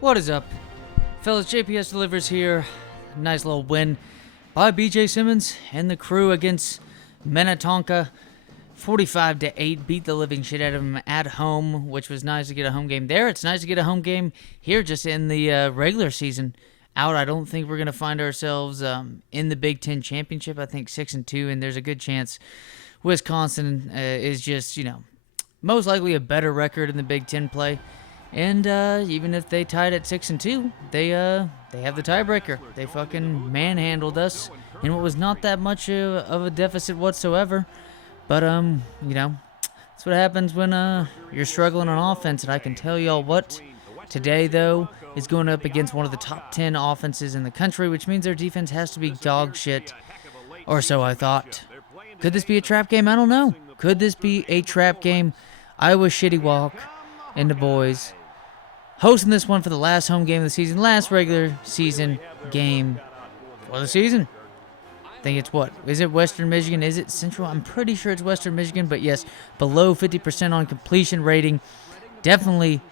What is up, fellas? JPS delivers here. Nice little win by BJ Simmons and the crew against Minnetonka. 45-8, beat the living shit out of them at home, which was nice to get a home game there. It's nice to get a home game here just in the regular season. I don't think we're going to find ourselves in the Big Ten championship. I think 6-2, and there's a good chance Wisconsin is just, most likely a better record in the Big Ten play. And even if they tied at 6-2, they have the tiebreaker. They fucking manhandled us in what was not that much of a deficit whatsoever. But that's what happens when you're struggling on offense. And I can tell y'all what, today though is going up against one of the top 10 offenses in the country, which means their defense has to be dog shit, or so I thought. Could this be a trap game? I don't know. Could this be a trap game? Iowa Shitty Walk and the boys hosting this one for the last home game of the season, last regular season game for the season. I think it's what? Is it Western Michigan? Is it Central? I'm pretty sure it's Western Michigan, but yes, below 50% on completion rating. Definitely,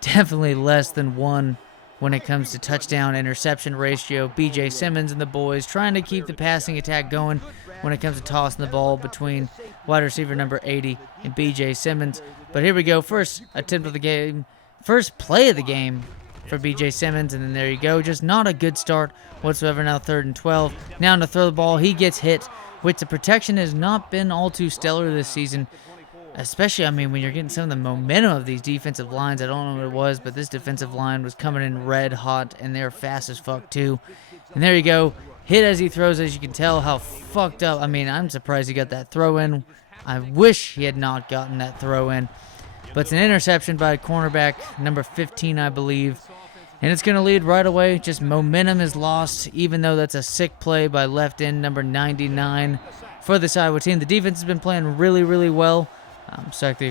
definitely less than 1 when it comes to touchdown-interception ratio. BJ Simmons and the boys trying to keep the passing attack going when it comes to tossing the ball between wide receiver number 80 and BJ Simmons. But here we go, first attempt of the game, first play of the game for BJ Simmons, and then there you go. Just not a good start whatsoever. Now 3rd and 12. Now to throw the ball, he gets hit, which the protection has not been all too stellar this season. Especially, when you're getting some of the momentum of these defensive lines. I don't know what it was, but this defensive line was coming in red hot, and they're fast as fuck too. And there you go. Hit as he throws, as you can tell how fucked up. I'm surprised he got that throw in. I wish he had not gotten that throw in. But it's an interception by cornerback number 15, I believe. And it's going to lead right away. Just momentum is lost, even though that's a sick play by left end number 99 for this Iowa team. The defense has been playing really, really well. Stuck the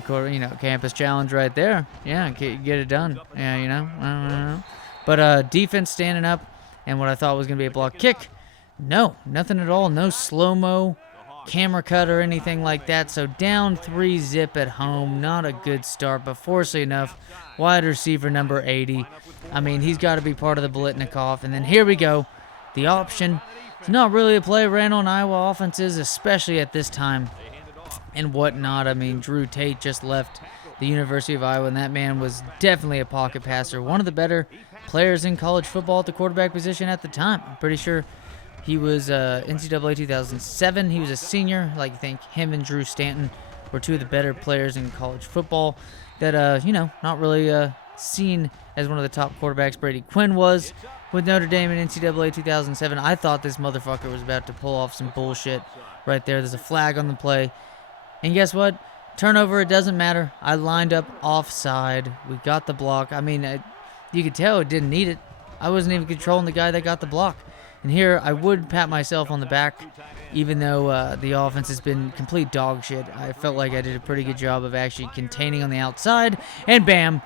campus challenge right there. Yeah, get it done. Yeah, I don't know. But defense standing up, and what I thought was going to be a block kick, no, nothing at all. No slow-mo, camera cut, or anything like that. So down 3-zip at home. Not a good start, but fortunately enough, wide receiver number 80. He's got to be part of the Blitnikoff. And then here we go. The option. It's not really a play ran on Iowa offenses, especially at this time and whatnot. Drew Tate just left the University of Iowa, and that man was definitely a pocket passer. One of the better players in college football at the quarterback position at the time. I'm pretty sure he was NCAA 2007. He was a senior. I think him and Drew Stanton were two of the better players in college football that, not really seen as one of the top quarterbacks. Brady Quinn was with Notre Dame in NCAA 2007. I thought this motherfucker was about to pull off some bullshit right there. There's a flag on the play. And guess what? Turnover, it doesn't matter. I lined up offside. We got the block. You could tell it didn't need it. I wasn't even controlling the guy that got the block. And here, I would pat myself on the back, even though the offense has been complete dog shit. I felt like I did a pretty good job of actually containing on the outside. And bam,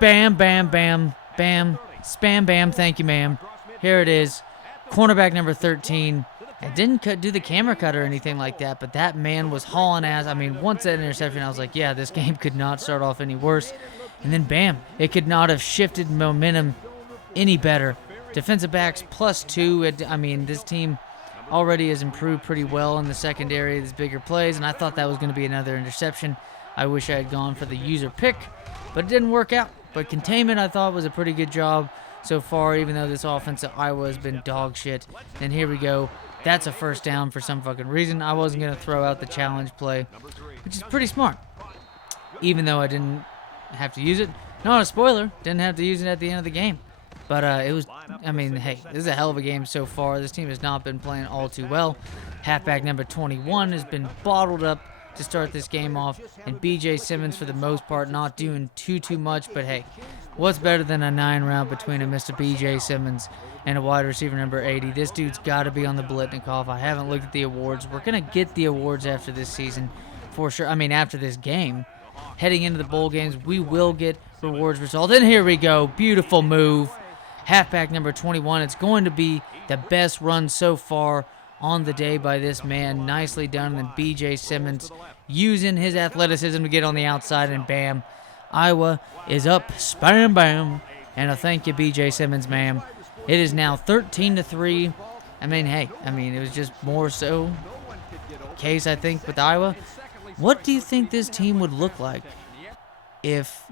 bam, bam, bam, bam, spam, bam, thank you, ma'am. Here it is. Cornerback number 13. I didn't do the camera cut or anything like that, but that man was hauling ass. Once that interception, I was like, yeah, this game could not start off any worse. And then bam, it could not have shifted momentum any better. Defensive backs +2. This team already has improved pretty well in the secondary, these bigger plays, and I thought that was going to be another interception. I wish I had gone for the user pick, but it didn't work out. But containment, I thought, was a pretty good job so far, even though this offense at Iowa has been dog shit. And here we go. That's a first down for some fucking reason. I wasn't going to throw out the challenge play, which is pretty smart, even though I didn't have to use it. Not a spoiler. Didn't have to use it at the end of the game. But it was, hey, this is a hell of a game so far. This team has not been playing all too well. Halfback number 21 has been bottled up to start this game off. And BJ Simmons, for the most part, not doing too much. But hey, what's better than a 9-round between a Mr. BJ Simmons and a wide receiver number 80? This dude's got to be on the Blitnikoff. I haven't looked at the awards. We're going to get the awards after this season for sure. After this game. Heading into the bowl games, we will get rewards results. And here we go. Beautiful move. Halfback number 21. It's going to be the best run so far on the day by this man. Nicely done. And then BJ Simmons using his athleticism to get on the outside, and bam. Iowa is up, spam bam, and a thank you, B.J. Simmons, ma'am. It is now 13-3. I mean, hey, it was just more so case, I think, with Iowa. What do you think this team would look like if,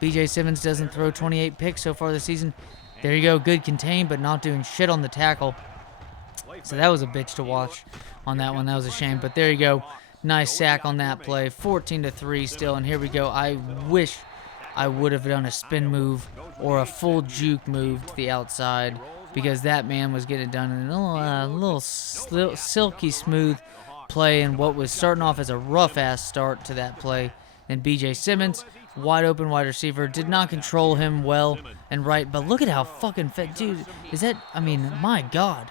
B.J. Simmons doesn't throw 28 picks so far this season? There you go, good contain, but not doing shit on the tackle. So that was a bitch to watch on that one. That was a shame, but there you go. Nice sack on that play. 14-3 still, and here we go. I wish I would have done a spin move or a full juke move to the outside, because that man was getting it done in a little silky smooth play, and what was starting off as a rough-ass start to that play. And B.J. Simmons, wide open wide receiver, did not control him well and right, but look at how fucking fit, dude. Is that, my God.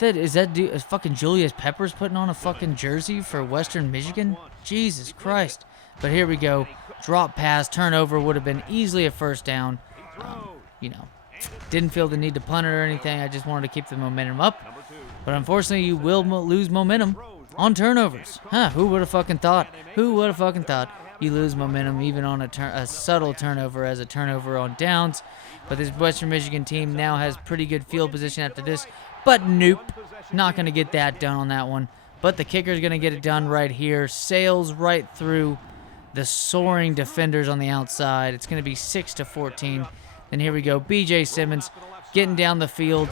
Is that dude, fucking Julius Peppers putting on a fucking jersey for Western Michigan? Jesus Christ. But here we go. Drop pass, turnover, would have been easily a first down. Didn't feel the need to punt it or anything. I just wanted to keep the momentum up. But unfortunately, you will lose momentum on turnovers. Who would have fucking thought? Who would have fucking thought you lose momentum even on a subtle turnover as a turnover on downs? But this Western Michigan team now has pretty good field position after this. But nope, not going to get that done on that one. But the kicker's going to get it done right here. Sails right through the soaring defenders on the outside. It's going to be 6-14. And here we go. B.J. Simmons getting down the field.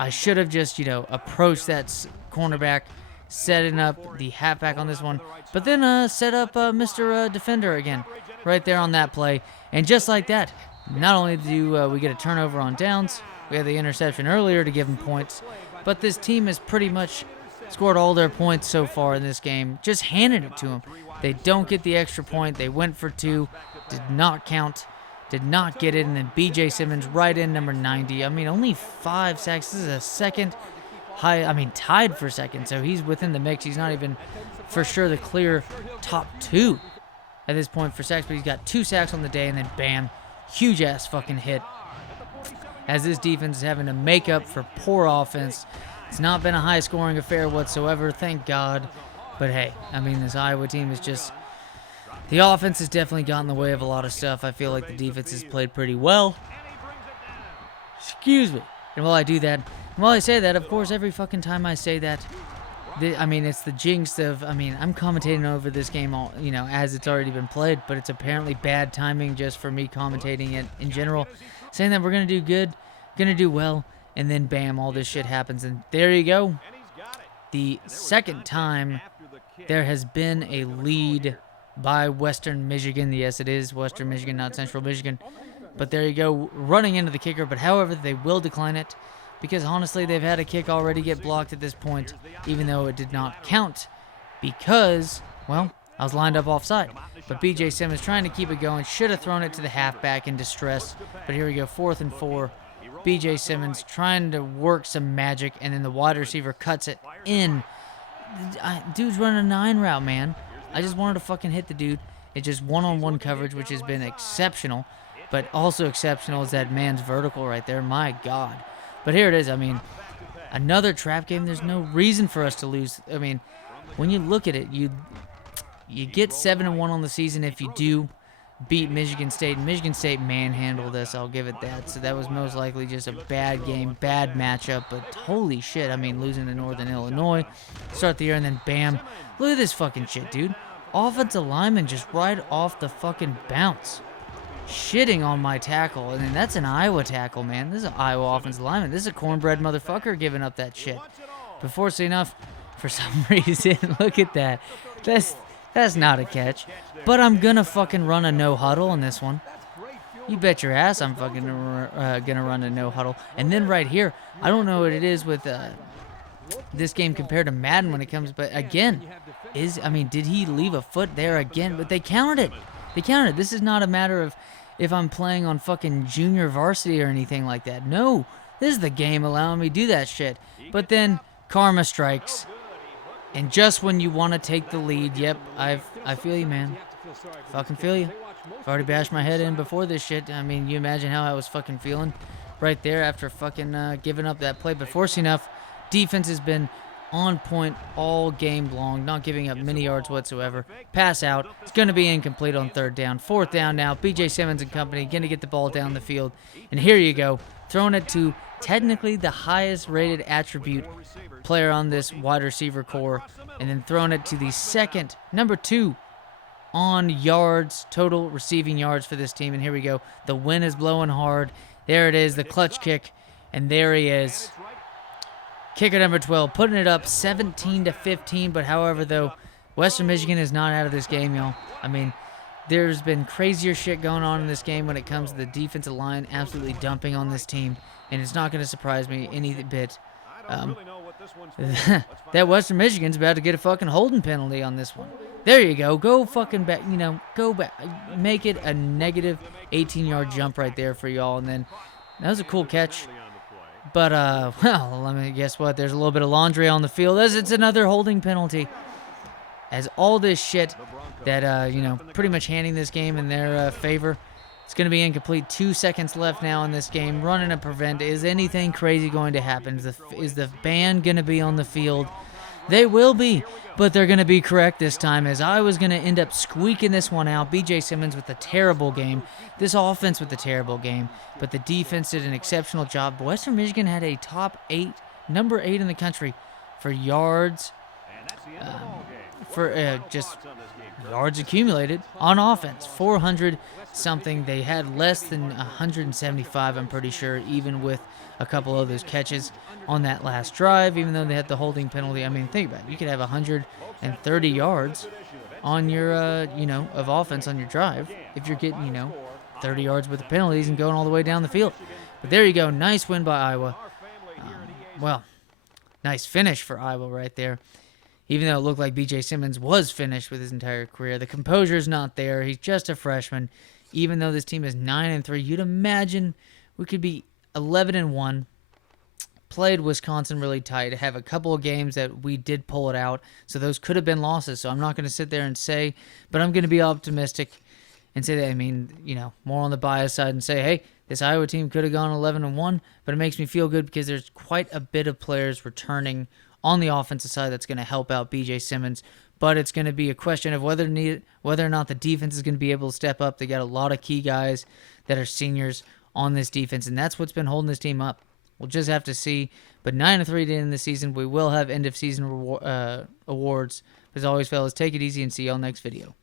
I should have just, approached that cornerback, setting up the halfback on this one. But then set up Mr. Defender again right there on that play. And just like that, not only do we get a turnover on downs, we had the interception earlier to give them points, but this team has pretty much scored all their points so far in this game. Just handed it to them. They don't get the extra point. They went for 2, did not count, did not get it, and then B.J. Simmons right in number 90. Only 5 sacks. This is a second tied for second, so he's within the mix. He's not even for sure the clear top 2 at this point for sacks, but he's got 2 sacks on the day, and then bam, huge ass fucking hit. As this defense is having to make up for poor offense. It's not been a high-scoring affair whatsoever, thank God. But hey, this Iowa team is just... The offense has definitely gotten in the way of a lot of stuff. I feel like the defense has played pretty well. Excuse me. And while I do that, while I say that, of course, every fucking time I say that, it's the jinx of, I'm commentating over this game, all, as it's already been played, but it's apparently bad timing just for me commentating it in general. Saying that we're going to do good, going to do well, and then bam, all this shit happens. And there you go. The second time there has been a lead by Western Michigan. Yes, it is Western Michigan, not Central Michigan. But there you go, running into the kicker. But however, they will decline it because honestly, they've had a kick already get blocked at this point, even though it did not count because, well, I was lined up offside. But B.J. Simmons trying to keep it going. Should have thrown it to the halfback in distress. But here we go, 4th and 4. B.J. Simmons trying to work some magic, and then the wide receiver cuts it in. Dude's running a 9 route, man. I just wanted to fucking hit the dude. It's just one-on-one coverage, which has been exceptional. But also exceptional is that man's vertical right there. My God. But here it is. Another trap game. There's no reason for us to lose. When you look at it, you get 7-1 on the season if you do beat Michigan State. Michigan State manhandled us, I'll give it that. So that was most likely just a bad game, bad matchup. But holy shit, losing to Northern Illinois. Start the year and then bam. Look at this fucking shit, dude. Offensive lineman just right off the fucking bounce. Shitting on my tackle. And then that's an Iowa tackle, man. This is an Iowa offensive lineman. This is a cornbread motherfucker giving up that shit. But fortunately enough, for some reason, look at that. That's not a catch. But I'm gonna fucking run a no huddle in this one. You bet your ass I'm fucking gonna run a no huddle. And then right here, I don't know what it is with this game compared to Madden when it comes, but again, did he leave a foot there again? But they counted it. They counted it. This is not a matter of if I'm playing on fucking junior varsity or anything like that. No, this is the game allowing me to do that shit. But then karma strikes. And just when you want to take the lead, yep, I feel you, man. Fucking feel you. I've already bashed my head in before this shit. You imagine how I was fucking feeling right there after fucking giving up that play. But fortunately enough, defense has been on point all game long, not giving up many yards whatsoever. Pass out. It's going to be incomplete on third down. Fourth down now. B.J. Simmons and company going to get the ball down the field. And here you go. Throwing it to technically the highest rated attribute player on this wide receiver core. And then throwing it to the second, number 2 on yards, total receiving yards for this team. And here we go. The wind is blowing hard. There it is, the clutch kick. And there he is. Kicker number 12, putting it up 17-15. But however, though, Western Michigan is not out of this game, y'all. I mean, there's been crazier shit going on in this game when it comes to the defensive line absolutely dumping on this team. And it's not going to surprise me any bit. That Western Michigan's about to get a fucking holding penalty on this one. There you go. Go fucking back, go back. Make it a negative 18-yard jump right there for y'all. And then that was a cool catch. But, well, let me guess what? There's a little bit of laundry on the field as it's another holding penalty. As all this shit that, pretty much handing this game in their favor. It's going to be incomplete. 2 seconds left now in this game. Running a prevent. Is anything crazy going to happen? Is the band going to be on the field? They will be, but they're going to be correct this time, as I was going to end up squeaking this one out. B.J. Simmons with a terrible game. This offense with a terrible game, but the defense did an exceptional job. Western Michigan had a number 8 in the country for yards, just yards accumulated on offense. 400 something. They had less than 175, I'm pretty sure, even with a couple of those catches on that last drive, even though they had the holding penalty. I mean, think about it. You could have 130 yards on your, of offense on your drive if you're getting, 30 yards with the penalties and going all the way down the field. But there you go. Nice win by Iowa. Nice finish for Iowa right there. Even though it looked like B.J. Simmons was finished with his entire career, the composure is not there. He's just a freshman. Even though this team is 9-3, you'd imagine we could be 11-1. Played Wisconsin really tight. Have a couple of games that we did pull it out, so those could have been losses. So I'm not going to sit there and say, but I'm going to be optimistic and say that, more on the bias side and say, hey, this Iowa team could have gone 11-1, but it makes me feel good because there's quite a bit of players returning on the offensive side that's going to help out B.J. Simmons. But it's going to be a question of whether or not the defense is going to be able to step up. They got a lot of key guys that are seniors on this defense, and that's what's been holding this team up. We'll just have to see. But 9-3 to end the season. We will have end-of-season awards. As always, fellas, take it easy and see y'all next video.